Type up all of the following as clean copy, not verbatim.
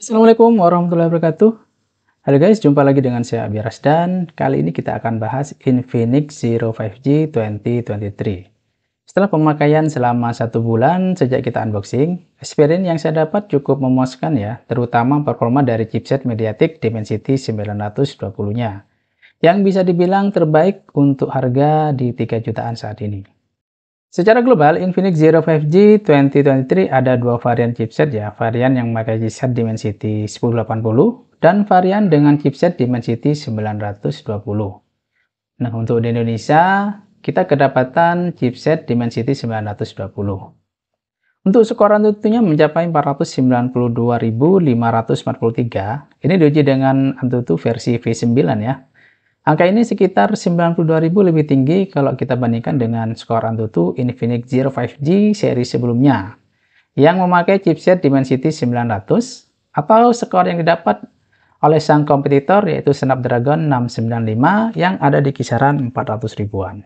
Assalamualaikum warahmatullahi wabarakatuh. Halo guys, jumpa lagi dengan saya Abi Rasdan. Kali ini kita akan bahas Infinix Zero 5G 2023. Setelah pemakaian selama 1 bulan sejak kita unboxing, experience yang saya dapat cukup memuaskan ya, terutama performa dari chipset MediaTek Dimensity 920-nya, yang bisa dibilang terbaik untuk harga di 3 jutaan saat ini. Secara global, Infinix Zero 5G 2023 ada dua varian chipset ya, varian yang memakai chipset Dimensity 1080 dan varian dengan chipset Dimensity 920. Nah, untuk di Indonesia, kita kedapatan chipset Dimensity 920. Untuk skor Antutunya mencapai 492.543. Ini diuji dengan Antutu versi V9 ya. Angka ini sekitar 92.000 lebih tinggi kalau kita bandingkan dengan skor Antutu Infinix Zero 5G seri sebelumnya yang memakai chipset Dimensity 900 atau skor yang didapat oleh sang kompetitor yaitu Snapdragon 695 yang ada di kisaran 400 ribuan.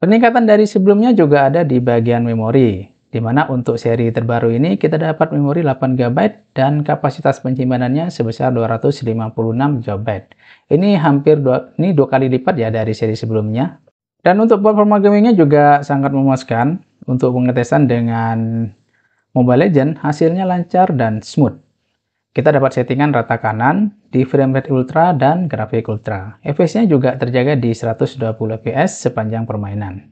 Peningkatan dari sebelumnya juga ada di bagian memori, di mana untuk seri terbaru ini kita dapat memori 8 GB dan kapasitas penyimpanannya sebesar 256 GB. Ini hampir dua kali lipat ya dari seri sebelumnya. Dan untuk performa gamingnya juga sangat memuaskan. Untuk pengetesan dengan Mobile Legends hasilnya lancar dan smooth. Kita dapat settingan rata kanan di frame rate ultra dan grafik ultra. FPS-nya juga terjaga di 120 fps sepanjang permainan.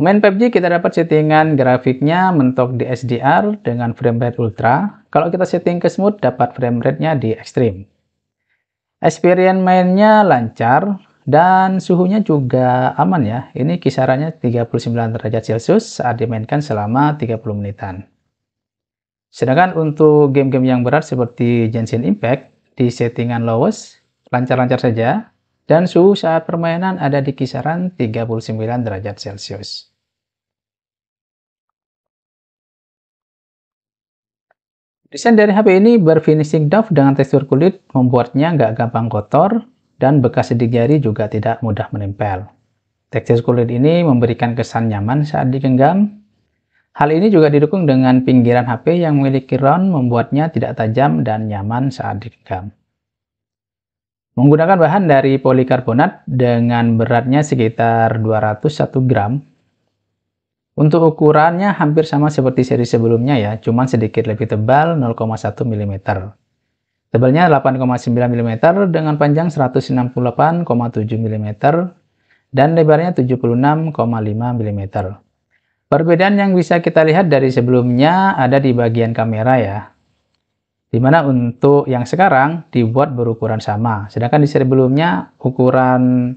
Main PUBG kita dapat settingan grafiknya mentok di SDR dengan frame rate ultra. Kalau kita setting ke smooth dapat frame rate-nya di ekstrim. Experience mainnya lancar dan suhunya juga aman ya. Ini kisarannya 39 derajat Celcius saat dimainkan selama 30 menitan. Sedangkan untuk game-game yang berat seperti Genshin Impact di settingan lowest lancar-lancar saja dan suhu saat permainan ada di kisaran 39 derajat Celcius. Desain dari HP ini berfinishing doff dengan tekstur kulit membuatnya nggak gampang kotor dan bekas sidik jari juga tidak mudah menempel. Tekstur kulit ini memberikan kesan nyaman saat digenggam. Hal ini juga didukung dengan pinggiran HP yang memiliki round membuatnya tidak tajam dan nyaman saat digenggam. Menggunakan bahan dari polikarbonat dengan beratnya sekitar 201 gram. Untuk ukurannya hampir sama seperti seri sebelumnya ya, cuman sedikit lebih tebal 0,1 mm. Tebalnya 8,9 mm dengan panjang 168,7 mm dan lebarnya 76,5 mm. Perbedaan yang bisa kita lihat dari sebelumnya ada di bagian kamera ya. Dimana untuk yang sekarang dibuat berukuran sama. Sedangkan di seri sebelumnya ukuran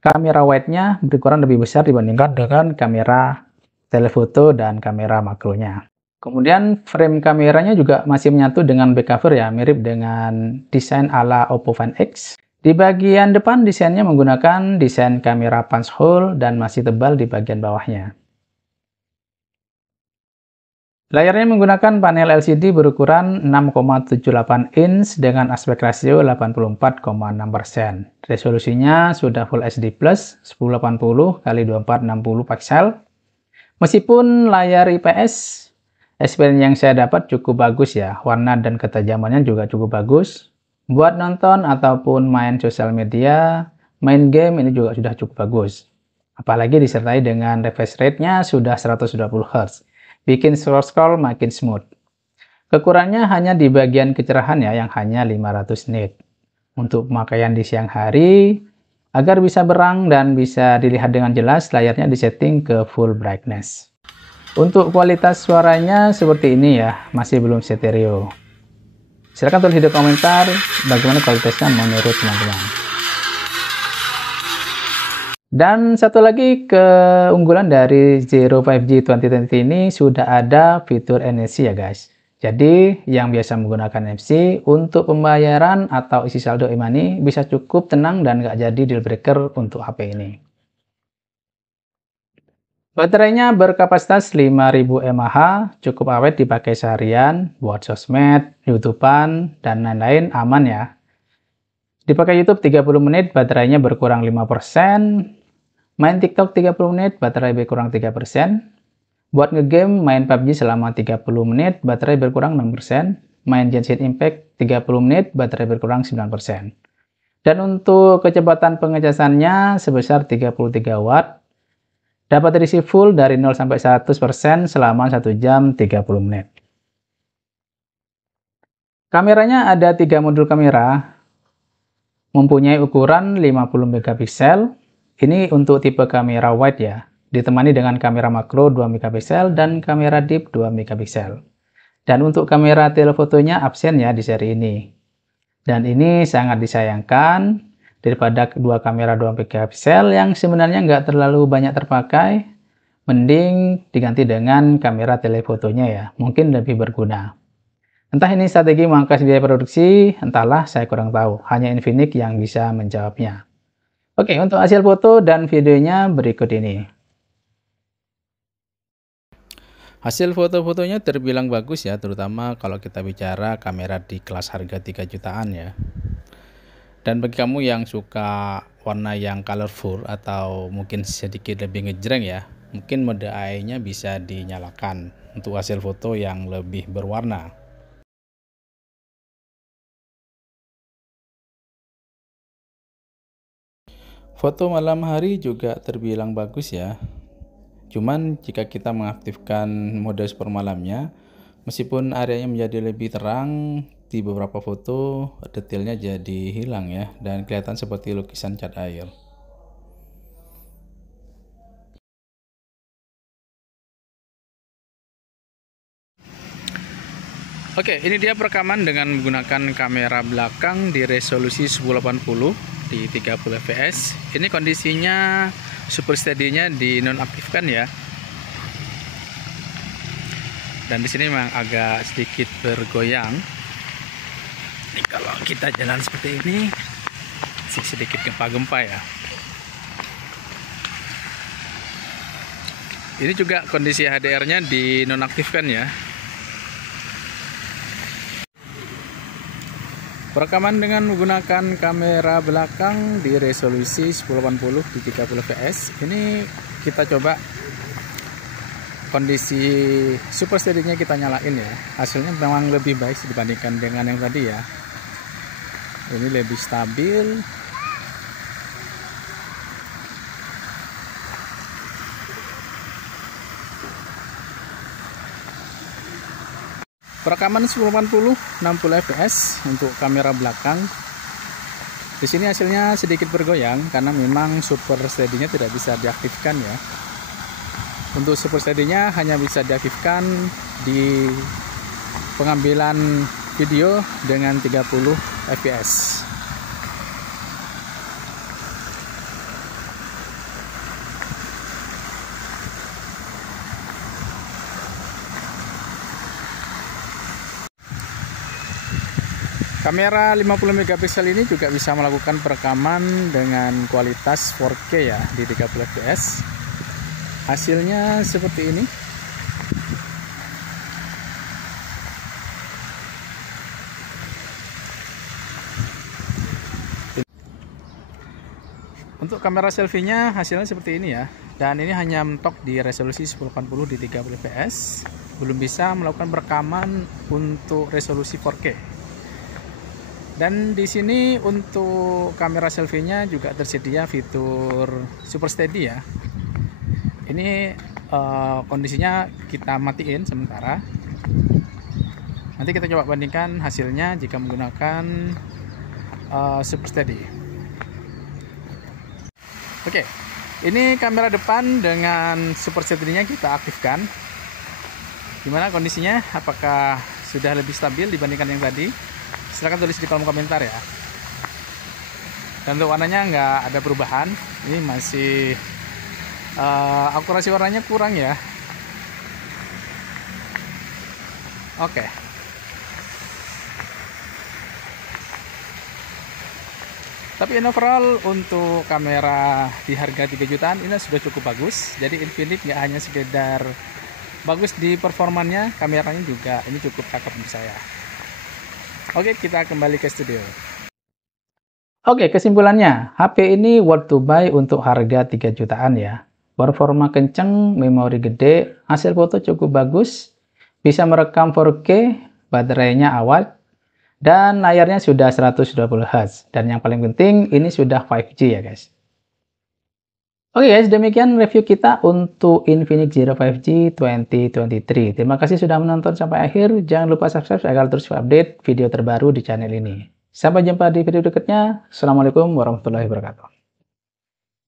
kamera wide-nya berukuran lebih besar dibandingkan dengan kamera telefoto dan kamera makronya. Kemudian frame kameranya juga masih menyatu dengan back cover ya, mirip dengan desain ala Oppo Find X. Di bagian depan desainnya menggunakan desain kamera punch hole dan masih tebal di bagian bawahnya. Layarnya menggunakan panel LCD berukuran 6,78 inch dengan aspek rasio 84,6%. Resolusinya sudah Full HD Plus 1080 x 2460 pixel. Meskipun layar IPS, experience yang saya dapat cukup bagus ya. Warna dan ketajamannya juga cukup bagus. Buat nonton ataupun main sosial media, main game ini juga sudah cukup bagus. Apalagi disertai dengan refresh rate-nya sudah 120 Hz. Bikin scroll makin smooth. Kekurangannya hanya di bagian kecerahan ya, yang hanya 500 nit. Untuk pemakaian di siang hari, agar bisa berang dan bisa dilihat dengan jelas, layarnya disetting ke full brightness. Untuk kualitas suaranya seperti ini ya, masih belum stereo. Silahkan tulis di komentar bagaimana kualitasnya menurut teman-teman. Dan satu lagi keunggulan dari Zero 5G 2020 ini sudah ada fitur NFC ya guys. Jadi yang biasa menggunakan NFC untuk pembayaran atau isi saldo e-money bisa cukup tenang dan nggak jadi deal breaker untuk HP ini. Baterainya berkapasitas 5000 mAh, cukup awet dipakai seharian, buat sosmed, YouTubean, dan lain-lain aman ya. Dipakai YouTube 30 menit, baterainya berkurang 5%. Main TikTok 30 menit, baterai berkurang 3%. Buat ngegame, main PUBG selama 30 menit, baterai berkurang 6%. main Genshin Impact 30 menit, baterai berkurang 9%. Dan untuk kecepatan pengecasannya sebesar 33 watt, dapat terisi full dari 0 sampai 100% selama 1 jam 30 menit. Kameranya ada 3 modul kamera, mempunyai ukuran 50 megapiksel. Ini untuk tipe kamera wide ya, ditemani dengan kamera makro 2 megapiksel dan kamera deep 2 megapiksel. Dan untuk kamera telefotonya absen ya di seri ini. Dan ini sangat disayangkan daripada dua kamera 2 megapiksel yang sebenarnya nggak terlalu banyak terpakai, mending diganti dengan kamera telefotonya ya, mungkin lebih berguna. Entah ini strategi memangkas biaya produksi, entahlah, saya kurang tahu. Hanya Infinix yang bisa menjawabnya. Oke, untuk hasil foto dan videonya berikut ini. Hasil foto-fotonya terbilang bagus ya, terutama kalau kita bicara kamera di kelas harga 3 jutaan ya. Dan bagi kamu yang suka warna yang colorful atau mungkin sedikit lebih ngejreng ya, mungkin mode AI-nya bisa dinyalakan untuk hasil foto yang lebih berwarna. Foto malam hari juga terbilang bagus ya. Cuman jika kita mengaktifkan mode super malamnya, meskipun areanya menjadi lebih terang, di beberapa foto detailnya jadi hilang ya, dan kelihatan seperti lukisan cat air. Oke, ini dia perekaman dengan menggunakan kamera belakang di resolusi 1080 di 30 fps. Ini kondisinya super steady-nya dinonaktifkan ya. Dan di sini memang agak sedikit bergoyang. Ini kalau kita jalan seperti ini, sedikit gempa-gempa ya. Ini juga kondisi HDR-nya dinonaktifkan ya. Perekaman dengan menggunakan kamera belakang di resolusi 1080 di 30 fps. Ini kita coba kondisi super steady-nya kita nyalain ya. Hasilnya memang lebih baik dibandingkan dengan yang tadi ya. Ini lebih stabil. Perekaman 1080 60 fps untuk kamera belakang. Di sini hasilnya sedikit bergoyang karena memang super steady-nya tidak bisa diaktifkan ya. Untuk super steady-nya hanya bisa diaktifkan di pengambilan video dengan 30 fps. Kamera 50 megapiksel ini juga bisa melakukan perekaman dengan kualitas 4K ya di 30 fps. Hasilnya seperti ini. Untuk kamera selfie-nya hasilnya seperti ini ya. Dan ini hanya mentok di resolusi 1080 di 30 fps. Belum bisa melakukan perekaman untuk resolusi 4K. Dan di sini untuk kamera selfie-nya juga tersedia fitur super steady ya. Ini kondisinya kita matiin sementara. Nanti kita coba bandingkan hasilnya jika menggunakan super steady. Oke, ini kamera depan dengan super steady-nya kita aktifkan. Gimana kondisinya? Apakah sudah lebih stabil dibandingkan yang tadi? Silahkan tulis di kolom komentar ya. Dan untuk warnanya nggak ada perubahan. Ini masih akurasi warnanya kurang ya. Oke. Tapi overall untuk kamera di harga 3 jutaan ini sudah cukup bagus. Jadi Infinix nggak hanya sekedar bagus di performanya, kameranya juga ini cukup cakep menurut saya. Oke, kita kembali ke studio. Oke, kesimpulannya, HP ini worth to buy untuk harga 3 jutaan ya. Performa kenceng, memori gede, hasil foto cukup bagus, bisa merekam 4K, baterainya awet, dan layarnya sudah 120 Hz. Dan yang paling penting, ini sudah 5G ya guys. Oke guys, demikian review kita untuk Infinix Zero 5G 2023. Terima kasih sudah menonton sampai akhir. Jangan lupa subscribe agar terus update video terbaru di channel ini. Sampai jumpa di video berikutnya. Assalamualaikum warahmatullahi wabarakatuh.